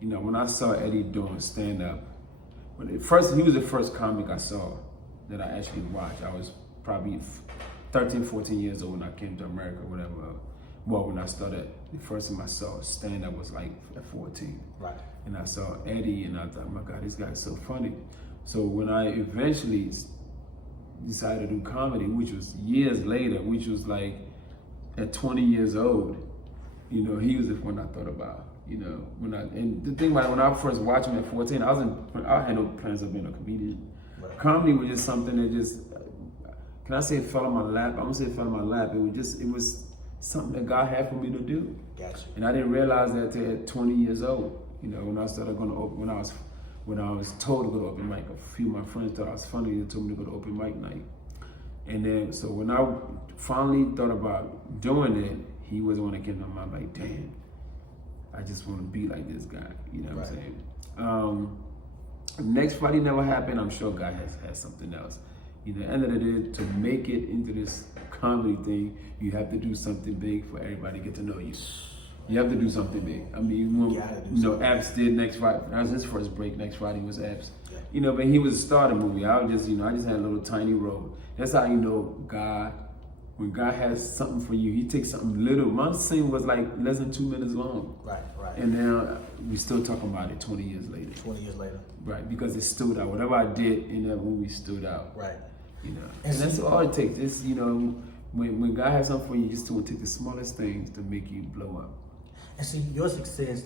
You know, when I saw Eddie doing stand-up, he was the first comic I saw that I actually watched. I was probably 13, 14 years old when I came to America, whatever. Well, when I started, the first time I saw stand-up was like at 14. Right. And I saw Eddie, and I thought, oh my God, this guy's so funny. So when I eventually decided to do comedy, which was years later, which was like at 20 years old, you know, he was the one I thought about. You know, and the thing about it, when I first watched him at 14, I had no plans of being a comedian. Right. Comedy was just something that just, can I say it fell on my lap? I'm gonna say it fell on my lap. It was something that God had for me to do. Gotcha. And I didn't realize that until at 20 years old. You know, when I started going to open, when I was told to go to open mic, a few of my friends thought I was funny. They told me to go to open mic night. And then, so when I finally thought about doing it, he was the one that came to my mind, like, damn, I just want to be like this guy. You know what I'm saying? Next Friday never happened. I'm sure God has something else. You know, at the end of the day, to make it into this comedy thing, you have to do something big for everybody to get to know you. You have to do something big. I mean, Apps did next Friday. That was his first break. Next Friday was Apps. Yeah. You know, but he was a starter movie. I just had a little tiny role. That's how you know God. When God has something for you, he takes something little. My scene was like less than 2 minutes long. Right. And now we still talking about it 20 years later. 20 years later. Right, because it stood out. Whatever I did in that movie stood out. Right. You know, and that's all it takes. It's, you know, when God has something for you, just to take the smallest things to make you blow up. And see, your success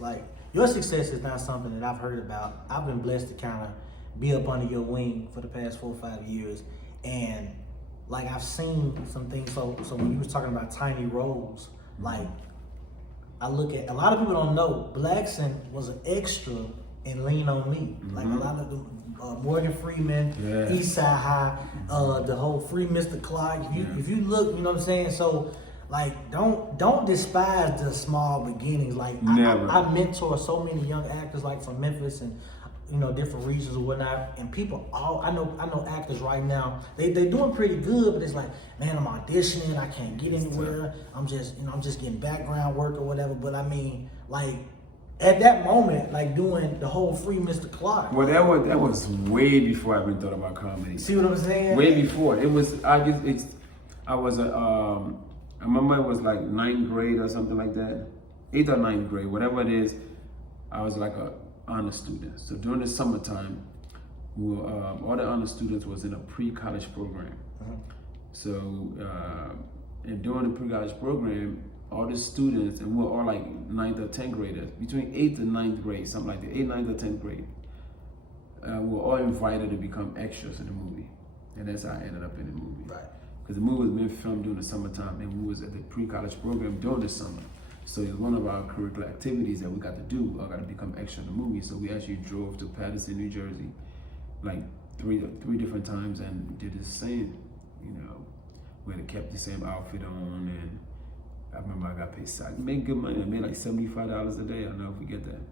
is not something that I've heard about. I've been blessed to kind of be up under your wing for the past 4 or 5 years, and like I've seen some things. So when you was talking about tiny roles, like I look at, a lot of people don't know Blackson was an extra in Lean on Me. Like a lot of the Morgan Freeman, East Side High, the whole Free Mr. Clark. If you look, you know what I'm saying. So like don't despise the small beginnings. Like I mentor so many young actors like from Memphis and different regions or whatnot, and people I know actors right now, they're doing pretty good, but it's like, man, I'm auditioning, I can't get anywhere. I'm just getting background work or whatever. But I mean, like at that moment, like doing the whole Free Mr. Clark. Well, that was way before I even thought about comedy. See what I'm saying? Way before. It was I remember it was like 9th grade or something like that, 8th or 9th grade, whatever it is. I was like a honor student. So during the summertime, all the honor students was in a pre-college program. So, and during the pre-college program, all the students, and we're all like 9th or 10th graders, between 8th and 9th grade, something like that, 8th, 9th or 10th grade, were all invited to become extras in the movie. And that's how I ended up in the movie. Right. Because the movie was being filmed during the summertime, and we was at the pre-college program during the summer. So it was one of our curricular activities that we got to do. I got to become extra in the movie. So we actually drove to Patterson, New Jersey, like three different times, and did the same. We had kept the same outfit on, and I remember I got paid. I made good money. I made like $75 a day. I'll never forget that.